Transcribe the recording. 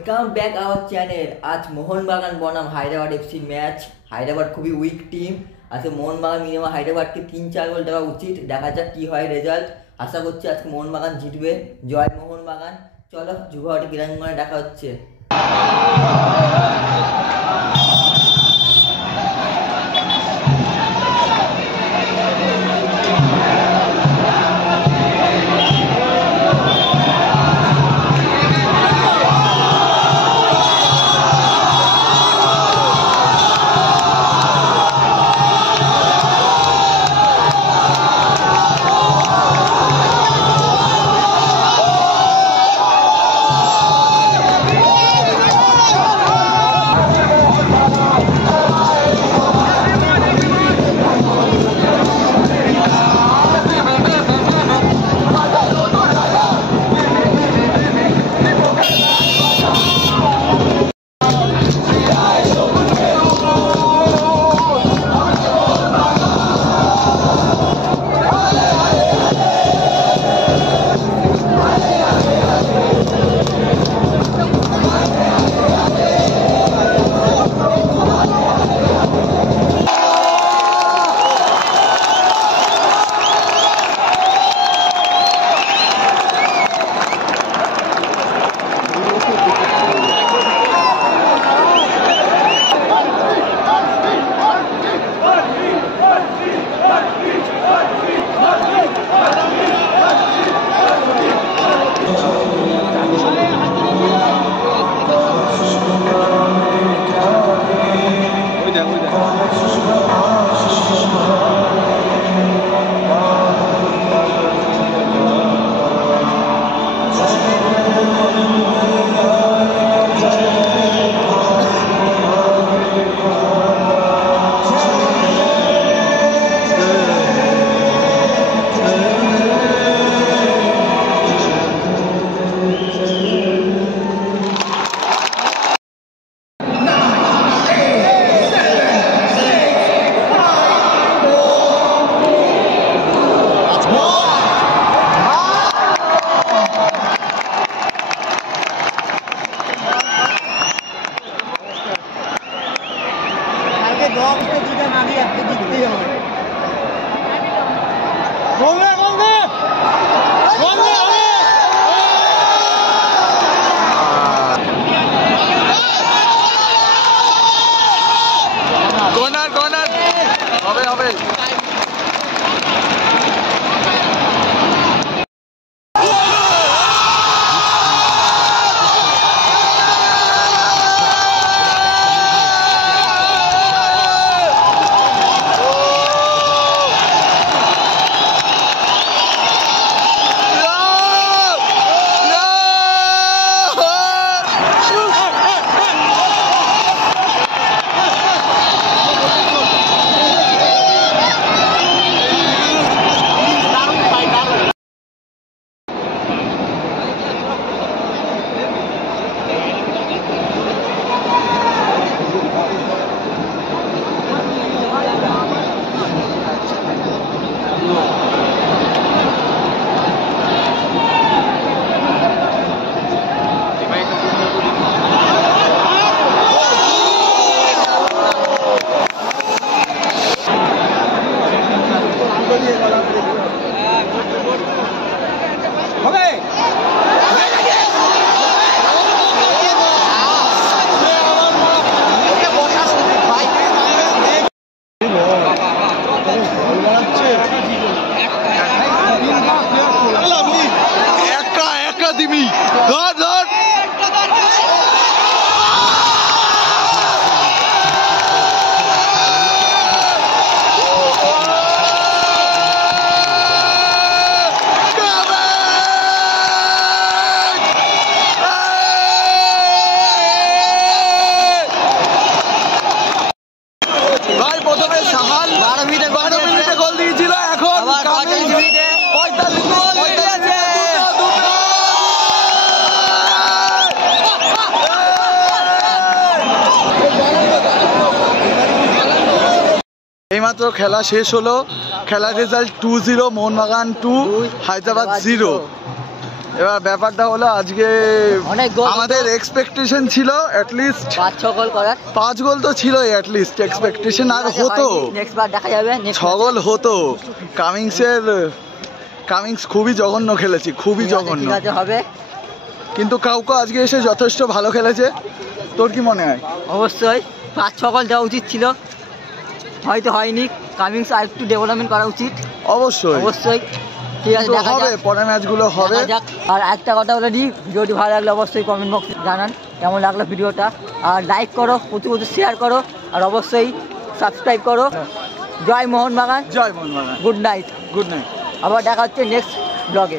Welcome back our channel. আজ মোহনবাগান বনাম Hyderabad FC match. Hyderabad খুবই উইক টিম। আজকে মোহনবাগান মিনিমাম হায়দ্রাবাদকে 3-4 গোল দেওয়া উচিত। দেখা যাক কী হয় রেজাল্ট। আশা করছি আজকে মোহনবাগান জিতবে। জয় মোহনবাগান। চলো যুবহাটি ক্রীড়াঙ্গনে দেখা হচ্ছে। এইমাত্র খেলা শেষ হলো। খেলার রেজাল্ট 2-0, মোহনবাগান 2, হায়দ্রাবাদ 0। এবার ব্যাপারটা হলো আজকে অনেক গোল আমাদের এক্সপেকটেশন ছিল অ্যাটলিস্ট 5-6 গোল করার। 5 গোল তো ছিলই অ্যাটলিস্ট এক্সপেকটেশন, আর হতো নেক্সট বার দেখা যাবে। 6 গোল হতো। কামিংস খুবই জঘন্য খেলেছি, খুবই জঘন্য। ঠিক আছে, হবে। কিন্তু কাউকে আজকে এসে যথেষ্ট ভালো খেলেছে। তোর কি মনে হয়? অবশ্যই 5-6 গোল দেওয়া উচিত ছিল, হয়তো হয়নি। কামিংস আর একটু ডেভেলপমেন্ট করা উচিত। অবশ্যই অবশ্যই। ঠিক আছে, দেখা হবে, যাক, পরের ম্যাচগুলো হবে। দেখা যাক। আর একটা কথা বলে দিই, ভিডিওটি ভালো লাগলে অবশ্যই কমেন্ট বক্সে জানান কেমন লাগলো ভিডিওটা। আর লাইক করো, প্রচুর শেয়ার করো, আর অবশ্যই সাবস্ক্রাইব করো। জয় মোহনবাগান, জয় Mohun Bagan. Good night. Good night. আবার দেখা হচ্ছে নেক্সট ব্লগে।